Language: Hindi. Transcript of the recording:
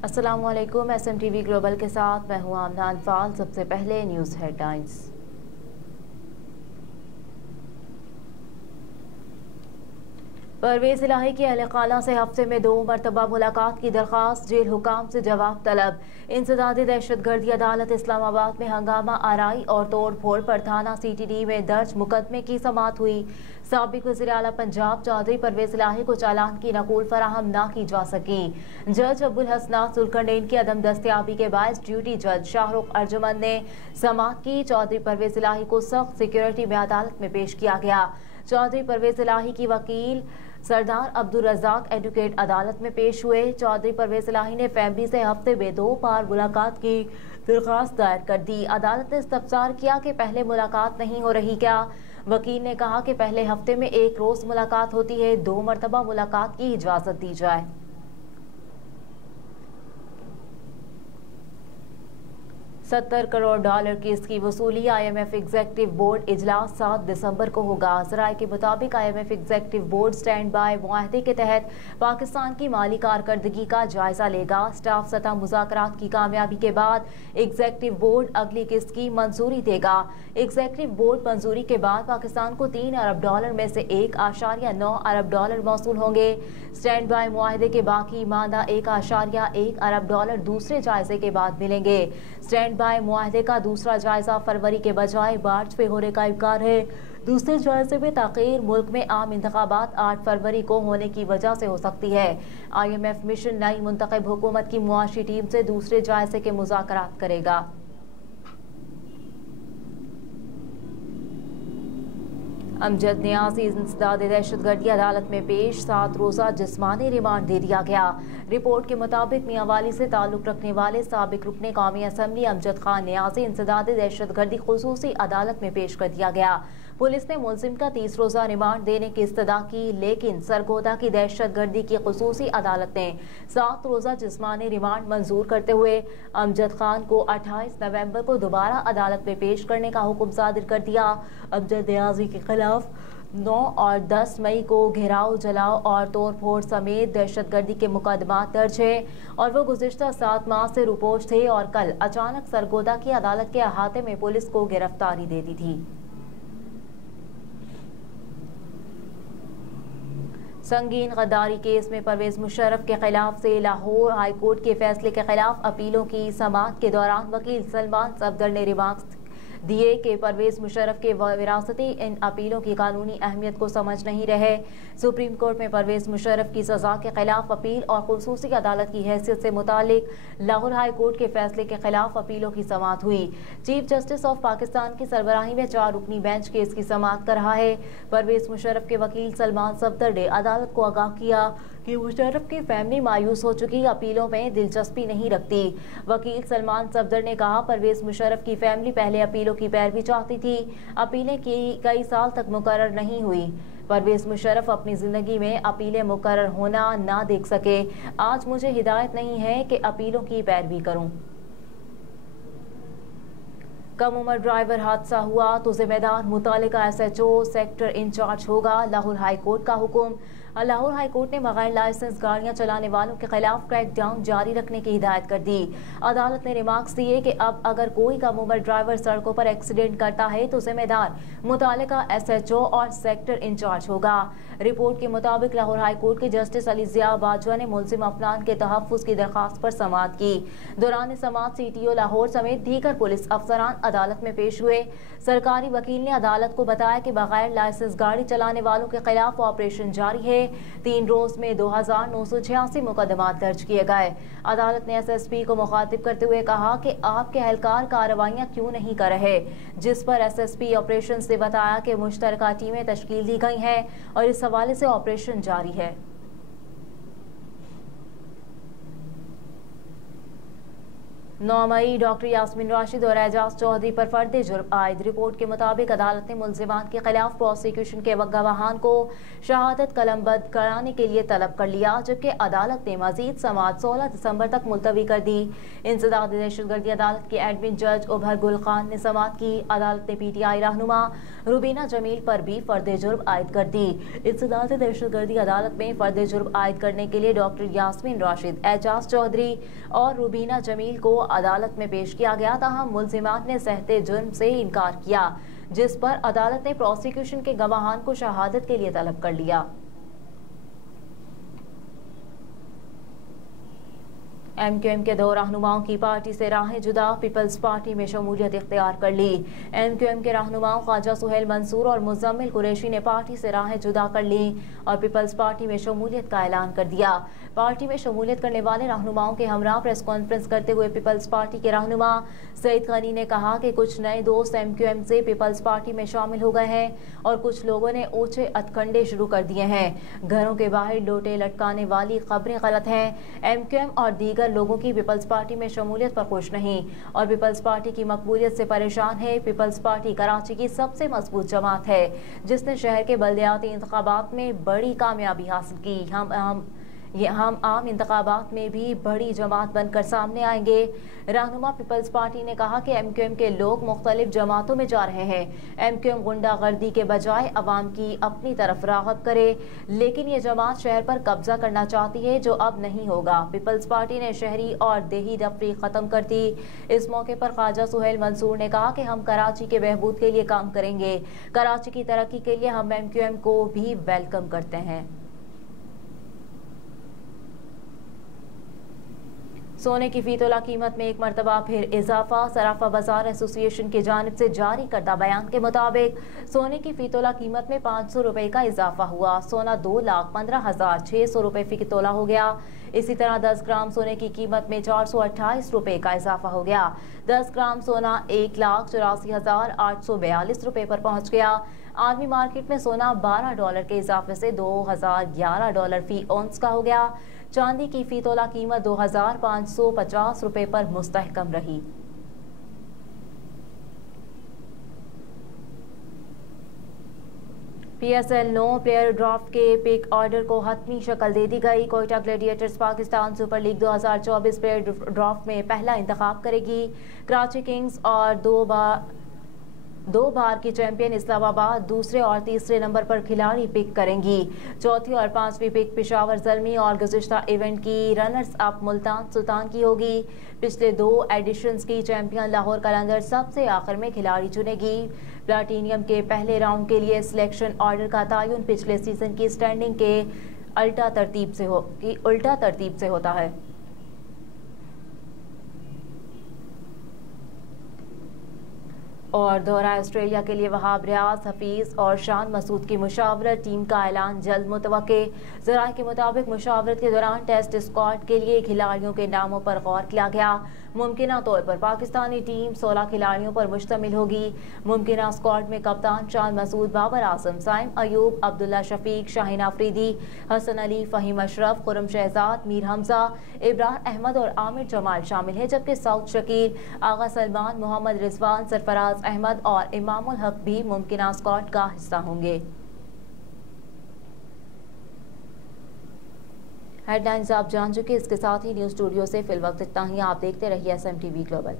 अस्सलामुअलैकुम। SMTV ग्लोबल के साथ मैं हूं आमना अनफाल। सबसे पहले न्यूज़ हेडलाइंस। परवेज इलाही की अहले खाना से हफ्ते में 2 मरतबा मुलाकात की दरख्वास्त, जेल हुकाम से जवाब तलब। इंसदादी दहशतगर्दी अदालत इस्लामाबाद में हंगामा आराई और तोड़ फोड़ पर थाना CTD में दर्ज मुकदमे की समाअत हुई। साबिक वज़ीर आला पंजाब चौधरी परवेज इलाही को चालान की नकूल फराहम न की जा सकी। जज अब्दुल हसनात जुल्करनैन की अदम दस्तयाबी के बायस ड्यूटी जज शाहरुख अर्जुमंद ने समाअत की। चौधरी परवेज इलाही को सख्त सिक्योरिटी में अदालत में पेश किया गया। चौधरी परवेज इलाही की वकील सरदार अब्दुल रज़ाक एडवोकेट अदालत में पेश हुए। चौधरी परवेज इलाही ने फैमिली से हफ्ते में 2 बार मुलाकात की दरख्वास्त दायर कर दी। अदालत ने इस्तफसार किया कि पहले मुलाकात नहीं हो रही क्या। वकील ने कहा कि पहले हफ्ते में 1 रोज मुलाकात होती है, 2 मरतबा मुलाकात की इजाजत दी जाए। $70 करोड़ की इसकी वसूली IMF एग्जेक्टिव बोर्ड इजलास 7 दिसंबर को होगा। ज़राए के मुताबिक IMF executive board stand by मुआहदे के तहत पाकिस्तान की माली कारकर्दगी का जायजा लेगा। स्टाफ सतह मुज़ाकरात की कामयाबी के बाद एग्जेक्टिव बोर्ड अगली किस्त की मंजूरी देगा। एग्जेक्टिव बोर्ड मंजूरी के बाद पाकिस्तान को $3 अरब में से $1.9 अरब मौसूल होंगे। स्टैंड बाय मुआहदे के बाकी मादा $1.1 अरब दूसरे जायजे के बाद मिलेंगे। स्टैंड बाय मुआहदे का दूसरा जायजा फरवरी के बजाय मार्च में होने का इम्कान है। दूसरे जायजे में ताख़ीर मुल्क में आम इंतखाबात 8 फरवरी को होने की वजह से हो सकती है। IMF मिशन नई मुंतखब हुकूमत की मुआशी टीम से दूसरे जायजे के मुज़ाकरात करेगा। अमजद नियाज़ी इंसदादी दहशतगर्दी अदालत में पेश, 7 रोज़ा जिस्मानी रिमांड दे दिया गया। रिपोर्ट के मुताबिक मियांवाली से ताल्लुक रखने वाले साबिक रुकने कौमी असम्बली अमजद खान नियाज़ी इंसदादी दहशतगर्दी खुसूसी अदालत में पेश कर दिया गया। पुलिस ने मुलजिम का 30 रोज़ा रिमांड देने की इस्तदा की, लेकिन सरगोदा की दहशतगर्दी की खुसूसी अदालत ने 7 रोज़ा जिस्मानी रिमांड मंजूर करते हुए अमजद खान को 28 नवंबर को दोबारा अदालत में पेश करने का हुक्म सादिर कर दिया। अमजद नियाज़ी के खिलाफ 9 और 10 मई को घेराव, जलाओ और तोड़ फोड़ समेत दहशतगर्दी के मुकदमात दर्ज है और वो गुज़िश्ता 7 माह से रुपोश थे और कल अचानक सरगोदा की अदालत के अहाते में पुलिस को गिरफ्तारी दे दी थी। संगीन गद्दारी केस में परवेज मुशर्रफ के खिलाफ से लाहौर हाईकोर्ट के फैसले के खिलाफ अपीलों की समाअत के दौरान वकील सलमान सफदर ने रिमार्क्स दिए कि परवेज मुशर्रफ के विरासती इन अपीलों की कानूनी अहमियत को समझ नहीं रहे। सुप्रीम कोर्ट में परवेज मुशर्रफ की सजा के खिलाफ अपील और खुसूसी अदालत की हैसियत से मुतालिक लाहौर हाई कोर्ट के फैसले के खिलाफ अपीलों की समाअत हुई। चीफ जस्टिस ऑफ पाकिस्तान की सरबराही में 4 रुकनी बेंच केस की समाअत कर रहा है। परवेज मुशर्रफ के वकील सलमान सफदर ने अदालत को आगाह किया कि मुशर्रफ की फैमिली मायूस हो चुकी अपीलों में दिलचस्पी नहीं रखती। वकील सलमान सफदर ने कहा, परवेज मुशर्रफ की फैमिली पहले अपीलों की पैरवी चाहती थी। अपीलें कई साल तक मुकर्रर नहीं हुई। परवेज मुशर्रफ अपनी जिंदगी में अपीलें मुकर्रर होना ना देख सके। आज मुझे हिदायत नहीं है कि अपीलों की पैरवी करूं। कम उम्र ड्राइवर हादसा हुआ तो जिम्मेदार मुतालिका SHO सेक्टर इंचार्ज होगा, लाहौर हाई कोर्ट का हुक्म। लाहौर हाई कोर्ट ने बगैर लाइसेंस गाड़ियां चलाने वालों के खिलाफ क्रैकडाउन जारी रखने की हिदायत कर दी। अदालत ने रिमार्क्स दिए कि अब अगर कोई कम उम्र ड्राइवर सड़कों पर एक्सीडेंट करता है तो जिम्मेदार मुतालिका SHO और सेक्टर इंचार्ज होगा। रिपोर्ट के मुताबिक लाहौर हाई कोर्ट के जस्टिस अली जिया बाजवा ने मुलजिम अफनान के तहफ़्फ़ुज़ की दरख्वास्त पर समाअत की। दौरान समाअत CTO लाहौर समेत दीगर पुलिस अफसरान अदालत में पेश हुए। सरकारी वकील ने अदालत को बताया कि बगैर लाइसेंस गाड़ी चलाने वालों के खिलाफ ऑपरेशन जारी है। 3 रोज में 2986 मुकदमात दर्ज किए गए। अदालत ने SSP को मुखातिब करते हुए कहा कि आपके एहलकार कार्रवाइयां क्यों नहीं कर रहे, जिस पर SSP ऑपरेशन से बताया कि मुश्तरका टीमें तश्कील दी गई हैं और इस हवाले से ऑपरेशन जारी है। 9 मई डॉक्टर यास्मीन राशिद और एजाज चौधरी पर फर्द जुर्म आयद। रिपोर्ट के मुताबिक अदालत ने मुल्जिमान के खिलाफ प्रोसिक्यूशन के गवाहान को शहादत कलमबद्ध कराने के लिए तलब कर लिया, जबकि अदालत ने मजीद समाअत 16 दिसंबर तक मुलतवी कर दी। इंसदाद दहशतगर्दी अदालत के एडमिन जज उभर गुल खान ने समाअत की। अदालत ने PTI रहनुमा रुबीना जमील पर भी फर्द जुर्म आयद कर दी। इंसदाद दहशतगर्दी अदालत में फर्द जुर्म आयद करने के लिए डॉक्टर यास्मीन राशिद, एजाज चौधरी और रुबीना जमील को अदालत में पेश किया गया, ताहम मुल्जिमान ने सहते जुर्म से इनकार किया, जिस पर अदालत ने प्रोसिक्यूशन के गवाहान को शहादत के लिए तलब कर लिया। MQM के 2 रहनुमाओं की पार्टी से राहें जुदा, पीपल्स पार्टी में शमूलियत इख्तियार कर ली। MQM के रहनुमाओं ख्वाजा सुहेल मंसूर और मुजम्मिल कुरैशी ने पार्टी से राहें जुदा कर ली और पीपल्स पार्टी में शमूलियत का ऐलान कर दिया। पार्टी में शमूलियत करने वाले रहनुमाओं के हमरा प्रेस कॉन्फ्रेंस करते हुए पीपल्स पार्टी के रहनुमा सईद गनी ने कहा कि कुछ नए दोस्त MQM से पीपल्स पार्टी में शामिल हो गए हैं और कुछ लोगों ने ऊंचे अतकंडे शुरू कर दिए हैं। घरों के बाहर लोटे लटकाने वाली खबरें गलत हैं। MQM और दीगर लोगों की पीपल्स पार्टी में शमूलियत पर खुश नहीं और पीपल्स पार्टी की मकबूलियत से परेशान है। पीपल्स पार्टी कराची की सबसे मजबूत जमात है, जिसने शहर के बल्दियाती इंतखाबात में बड़ी कामयाबी हासिल की। हम आम इंतखाबात में भी बड़ी जमात बनकर सामने आएंगे। रहनुमा पीपल्स पार्टी ने कहा कि MQM के लोग मुख्तलिफ जमातों में जा रहे हैं। MQM गुंडागर्दी के बजाय अवाम की अपनी तरफ राग़ब करे, लेकिन ये जमात शहर पर कब्जा करना चाहती है, जो अब नहीं होगा। पीपल्स पार्टी ने शहरी और देही तफरीक खत्म कर दी। इस मौके पर ख्वाजा सुहेल मंसूर ने कहा कि हम कराची के बहबूद के लिए काम करेंगे। कराची की तरक्की के लिए हम MQM को भी वेलकम करते हैं। सोने की फी तोला कीमत में एक मरतबा फिर इजाफा। सराफा बाजार एसोसिएशन की जानिब से जारी करदा बयान के मुताबिक सोने की फी तोला कीमत में 500 रुपए का इजाफा हुआ। सोना 2,15,600 रुपए फी तोला हो गया। इसी तरह 10 ग्राम सोने की कीमत में 428 रुपए का इजाफा हो गया। 10 ग्राम सोना 1,84,842 रुपए पर पहुंच गया। आलमी मार्केट में सोना $12 के इजाफे से $2,011 फी औंस का हो गया। चांदी की फी तोला कीमत 2,550 रुपए पर मुस्तहकम रही। PSL 9 प्लेयर ड्राफ्ट के पिक ऑर्डर को हतमी शक्ल दे दी गई। Quetta Gladiators Pakistan super league 2024 player draft में पहला इंतखाब करेगी। कराची किंग्स और दो बार की चैंपियन इस्लामाबाद दूसरे और तीसरे नंबर पर खिलाड़ी पिक करेंगी। चौथी और पांचवी पिक पेशावर ज़ल्मी और गुज़िश्ता इवेंट की रनर्स अप मुल्तान सुल्तान की होगी। पिछले 2 एडिशंस की चैंपियन लाहौर कलंदर सबसे आखिर में खिलाड़ी चुनेगी। प्लाटीनियम के पहले राउंड के लिए सिलेक्शन ऑर्डर का तयन पिछले सीजन की स्टैंडिंग के उल्टा तरतीब से होता है। और दौरा ऑस्ट्रेलिया के लिए वहाब रियाज, हफीज और शान मसूद की मुशावरत, टीम का ऐलान जल्द मुतवक्के। ज़राए के मुताबिक मुशावरत के दौरान टेस्ट स्क्वाड के लिए खिलाड़ियों के नामों पर गौर किया गया। मुमकिना तौर पर पाकिस्तानी टीम 16 खिलाड़ियों पर मुश्तमिल होगी। मुमकिना स्क्वाड में कप्तान शान मसूद, बाबर आजम, साइम अयूब, अब्दुल्ला शफीक, शाहीन आफरीदी, हसन अली, फहीम अशरफ, खुरम शहजाद, मीर हमजा, इब्रार अहमद और आमिर जमाल शामिल हैं, जबकि साउथ शकील, आगा सलमान, मोहम्मद रिजवान, सरफराज अहमद और इमामुल हक भी मुमकिना स्क्वाड का हिस्सा होंगे। हेडलाइंस आप जान चुके। इसके साथ ही न्यूज़ स्टूडियो से फिल वक्त इतना ही। आप देखते रहिए SMTV ग्लोबल।